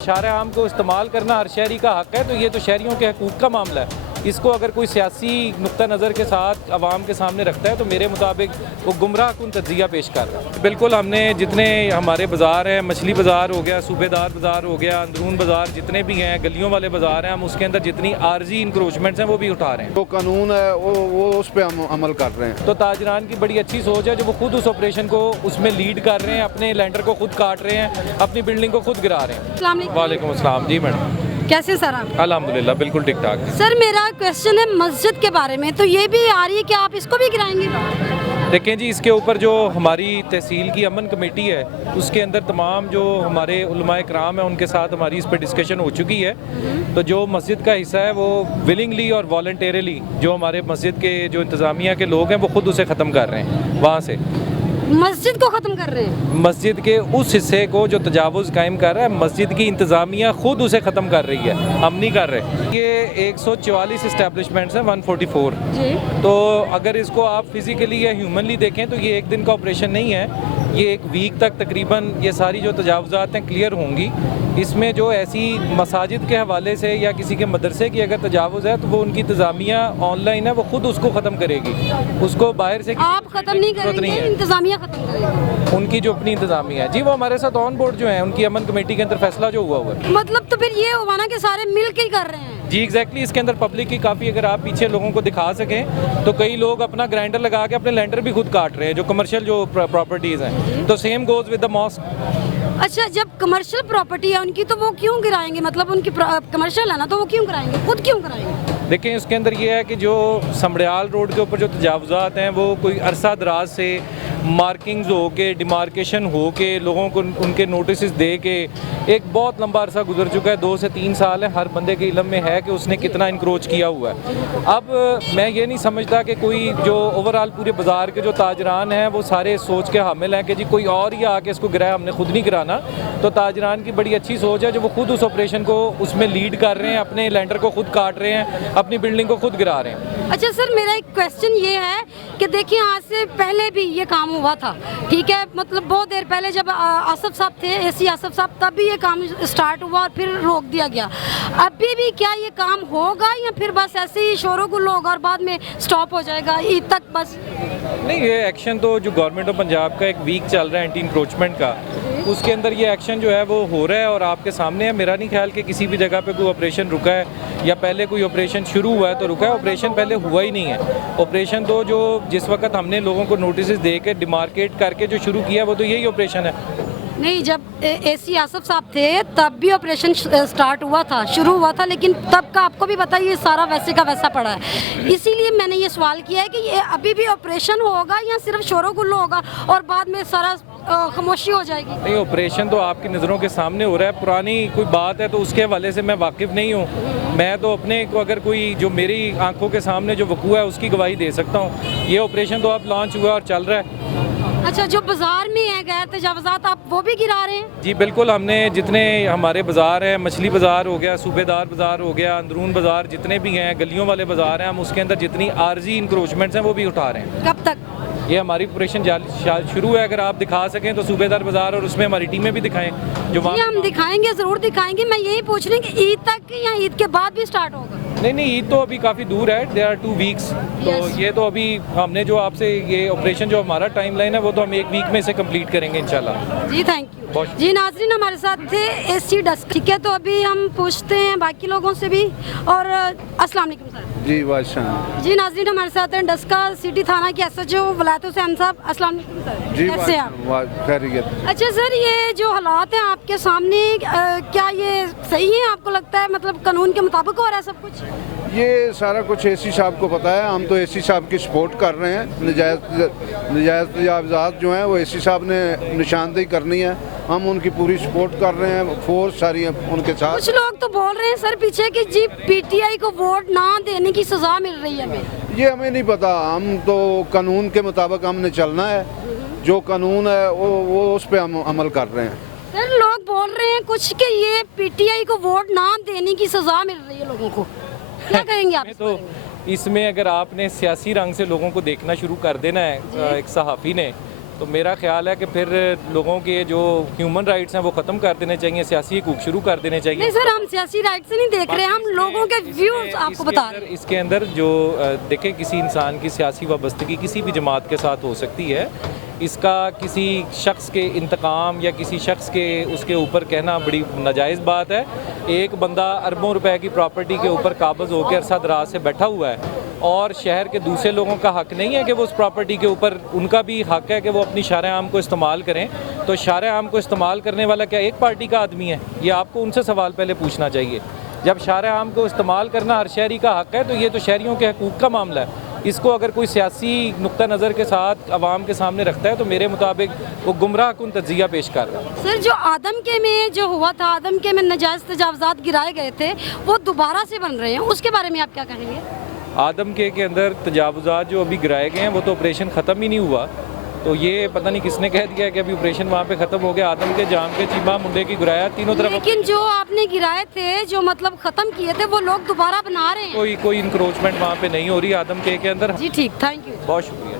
शारे आम को इस्तेमाल करना हर शहरी का हक़ है, तो ये तो शहरियों के हकूक़ का मामला है। इसको अगर कोई सियासी नुक्ता नज़र के साथ आवाम के सामने रखता है तो मेरे मुताबिक वो गुमराह कुन तज्ज़िया पेश कर रहा है। बिल्कुल, हमने जितने हमारे बाज़ार हैं, मछली बाज़ार हो गया, सूबेदार बाज़ार हो गया, अंदरून बाज़ार जितने भी हैं, गलियों वाले बाज़ार हैं, हम उसके अंदर जितनी आर्जी इंक्रोचमेंट्स हैं वो भी उठा रहे हैं। जो कानून है वो उस पर हम अमल कर रहे हैं। तो ताजरान की बड़ी अच्छी सोच है जो वो खुद उस ऑपरेशन को उसमें लीड कर रहे हैं, अपने लैंडर को खुद काट रहे हैं, अपनी बिल्डिंग को खुद गिरा रहे हैं। वालेकुम अस्सलाम। जी मैडम, कैसे सर आप? अल्हम्दुलिल्लाह बिल्कुल ठीक ठाक। सर मेरा क्वेश्चन है मस्जिद के बारे में, तो ये भी आ रही है कि आप इसको भी गिराएंगे? देखें जी, इसके ऊपर जो हमारी तहसील की अमन कमेटी है उसके अंदर तमाम जो हमारे उलमाए कराम हैं उनके साथ हमारी इस पर डिस्कशन हो चुकी है। तो जो मस्जिद का हिस्सा है वो विलिंगली और वॉलंटेरली जो हमारे मस्जिद के जो इंतज़ामिया के लोग हैं वो खुद उसे ख़त्म कर रहे हैं। वहाँ से मस्जिद को ख़त्म कर रहे हैं? मस्जिद के उस हिस्से को जो तजावुज़ कायम कर रहा है, मस्जिद की इंतज़ामिया खुद उसे ख़त्म कर रही है, हम नहीं कर रहे। ये 144 इस्टेब्लिशमेंट्स हैं, 144 जी। तो अगर इसको आप फिज़िकली या ह्यूमनली देखें तो ये एक दिन का ऑपरेशन नहीं है, ये एक वीक तक तकरीबन ये सारी जो तजावुज़ात हैं क्लियर होंगी। इसमें जो ऐसी मसाजिद के हवाले से या किसी के मदरसे की अगर तजावुज़ है तो वो उनकी इंतज़ामिया ऑनलाइन है, वो खुद उसको ख़त्म करेगी, उसको बाहर से आप ख़त्म नहीं करेंगे, इंतज़ामिया ख़त्म करेगी? उनकी जो अपनी इंतज़ामिया है जी वो हमारे साथ ऑन बोर्ड जो है, उनकी अमन कमेटी के अंदर फैसला जो हुआ है। मतलब तो फिर ये हुआ ना कि सारे मिल के ही कर रहे हैं? जी एग्जैक्टली। इसके अंदर पब्लिक की काफ़ी, अगर आप पीछे लोगों को दिखा सकें तो कई लोग अपना ग्राइंडर लगा के अपने लैंडर भी खुद काट रहे हैं, जो कमर्शियल जो प्रॉपर्टीज़ हैं। तो same goes with the mosque. अच्छा, जब कमर्शियल प्रॉपर्टी है उनकी तो वो क्यों गिराएंगे? मतलब उनकी कमर्शियल है ना, तो वो क्यों गिराएंगे, खुद क्यों गिराएंगे? देखें, उसके अंदर ये है कि जो समड़ियाल रोड के ऊपर जो तजावुज़ात हैं वो कोई अरसा दराज से मार्किंग्स हो के, डिमार्केशन हो के, लोगों को उनके नोटिस दे के एक बहुत लंबा अरसा गुजर चुका है, 2 से 3 साल है। हर बंदे के इल्म में है कि उसने कितना इंक्रोच किया हुआ है। अब मैं ये नहीं समझता कि कोई जो ओवरऑल पूरे बाज़ार के जो ताजरान हैं वो सारे सोच के हामिल हैं कि जी कोई और ही आके इसको गिराया, हमने खुद नहीं गिराना। तो ताजरान की बड़ी अच्छी सोच है जो वो खुद उस ऑपरेशन को उसमें लीड कर रहे हैं, अपने लैंडर को खुद काट रहे हैं, अपनी बिल्डिंग को खुद गिरा रहे हैं। अच्छा सर, मेरा एक क्वेश्चन ये है कि देखिए आज से पहले भी ये काम हुआ था, ठीक है, मतलब बहुत देर पहले जब आसफ साहब थे, एसी आसफ साहब, तब भी ये काम स्टार्ट हुआ और फिर रोक दिया गया। अभी भी क्या ये काम होगा या फिर बस ऐसे ही शोरों गुल होगा और बाद में स्टॉप हो जाएगा ईद तक बस? नहीं, ये एक्शन तो जो गवर्नमेंट ऑफ पंजाब का एक वीक चल रहा है एंटी इंक्रोचमेंट का, उसके अंदर ये एक्शन जो है वो हो रहा है और आपके सामने है। मेरा नहीं ख्याल कि किसी भी जगह पे कोई ऑपरेशन रुका है या पहले कोई ऑपरेशन शुरू हुआ है तो रुका है। ऑपरेशन पहले हुआ ही नहीं है। ऑपरेशन तो जो जिस वक्त हमने लोगों को नोटिस दे के डिमार्केट करके जो शुरू किया वो तो यही ऑपरेशन है। नहीं, जब एसी आसफ साहब थे तब भी ऑपरेशन स्टार्ट हुआ था, शुरू हुआ था, लेकिन तब का आपको भी पता है ये सारा वैसे का वैसा पड़ा है। इसीलिए मैंने ये सवाल किया है कि ये अभी भी ऑपरेशन होगा या सिर्फ शोरों गुल्लो होगा और बाद में सारा खामोशी हो जाएगी? नहीं, ऑपरेशन तो आपकी नज़रों के सामने हो रहा है। पुरानी कोई बात है तो उसके हवाले से मैं वाकिफ़ नहीं हूँ। मैं तो अपने को अगर कोई जो मेरी आंखों के सामने जो वकूआ है उसकी गवाही दे सकता हूँ। ये ऑपरेशन तो अब लॉन्च हुआ और चल रहा है। अच्छा, जो बाजार में है गैर तजावुज़ात, आप वो भी गिरा रहे हैं? जी बिल्कुल, हमने जितने हमारे बाज़ार हैं, मछली बाज़ार हो गया, सूबेदार बाज़ार हो गया, अंदरून बाज़ार जितने भी हैं, गलियों वाले बाज़ार हैं, हम उसके अंदर जितनी आर्जी इंक्रोचमेंट्स हैं वो भी उठा रहे हैं। कब तक ये हमारी ऑपरेशन शुरू है? अगर आप दिखा सकें तो सूबेदार बाज़ार और उसमें हमारी टीमें भी दिखाएं जो जी, हम दिखाएंगे, ज़रूर दिखाएंगे। मैं यही पूछ रही हूँ कि ईद तक या ईद के बाद भी स्टार्ट होगा? नहीं, ईद तो अभी काफ़ी दूर है, देयर आर 2 वीक्स। तो ये तो अभी हमने जो आपसे ये ऑपरेशन जो हमारा टाइमलाइन है वो तो हम 1 वीक में इसे कंप्लीट करेंगे इंशाल्लाह। जी थैंक यू। जी नाज़रीन, हमारे साथ थे एसी डस्क, ठीक है। तो अभी हम पूछते हैं बाकी लोगों से भी। और अस्सलाम वालेकुम सर। जी बादशाह। जी नाज़रीन, हमारे साथ हैं डस्का सिटी थाना के एसएचओ वलायत हुसैन साहब। अस्सलाम वालेकुम सर। जी कैसे हैं आप? खैरियत। अच्छा सर, ये जो हालात हैं आपके सामने, क्या ये सही है? आपको लगता है मतलब कानून के मुताबिक हो रहा है सब कुछ? ये सारा कुछ एसी साहब को पता है। हम तो एसी साहब की सपोर्ट कर रहे हैं। नजायज़ तजावुज़ात जो हैं वो एसी साहब ने निशानदेही करनी है, हम उनकी पूरी सपोर्ट कर रहे हैं। फोर्स सारी है उनके साथ। कुछ लोग तो बोल रहे हैं सर पीछे कि जी पीटीआई को वोट ना देने की सजा मिल रही है हमें। ये हमें नहीं पता, हम तो कानून के मुताबिक हमने चलना है। जो कानून है वो उस पर हम अमल कर रहे हैं। सर लोग बोल रहे हैं कुछ कि ये पीटीआई को वोट ना देने की सजा मिल रही है लोगों को, क्या कहेंगे आप? तो इसमें अगर आपने सियासी रंग से लोगों को देखना शुरू कर देना है एक सहाफ़ी ने, तो मेरा ख्याल है कि फिर लोगों के जो ह्यूमन राइट्स हैं वो ख़त्म कर देने चाहिए, सियासी हकूक़ शुरू कर देने चाहिए। नहीं सर, हम सियासी राइट से नहीं देख रहे, हम लोगों के व्यूज आपको बता रहे हैं। इसके अंदर जो देखें, किसी इंसान की सियासी वाबस्तगी किसी भी जमात के साथ हो सकती है, इसका किसी शख्स के इंतकाम या किसी शख्स के उसके ऊपर कहना बड़ी नाजायज़ बात है। एक बंदा अरबों रुपए की प्रॉपर्टी के ऊपर काबज़ होकर अरसा दराज से बैठा हुआ है और शहर के दूसरे लोगों का हक नहीं है कि वो उस प्रॉपर्टी के ऊपर, उनका भी हक है कि वो अपनी शारे आम को इस्तेमाल करें। तो शारे आम को इस्तेमाल करने वाला क्या एक पार्टी का आदमी है? ये आपको उनसे सवाल पहले पूछना चाहिए। जब शारे आम को इस्तेमाल करना हर शहरी का हक है, तो ये तो शहरियों के हकूक़ का मामला है। इसको अगर कोई सियासी नुक्ता नज़र के साथ आवाम के सामने रखता है तो मेरे मुताबिक वो गुमराह कुन तज्जिया पेश कर रहा है। सर, जो आदम के में जो हुआ था, आदम के में नाजायज़ तजावज़ात गिराए गए थे, वो दोबारा से बन रहे हैं, उसके बारे में आप क्या कहेंगे? आदम के अंदर तजावुज़ात जो अभी गिराए गए हैं वो तो ऑपरेशन ख़त्म ही नहीं हुआ। तो ये पता नहीं किसने कह दिया कि अभी ऑपरेशन वहाँ पे ख़त्म हो गया। आदम के, जाम के, चीमा, मुंडे की गिराया तीनों तरफ। लेकिन जो आपने गिराए थे, जो मतलब ख़त्म किए थे, वो लोग दोबारा बना रहे हैं। कोई इंक्रोचमेंट वहाँ पे नहीं हो रही आदम के अंदर। जी ठीक, थैंक यू। बहुत शुक्रिया।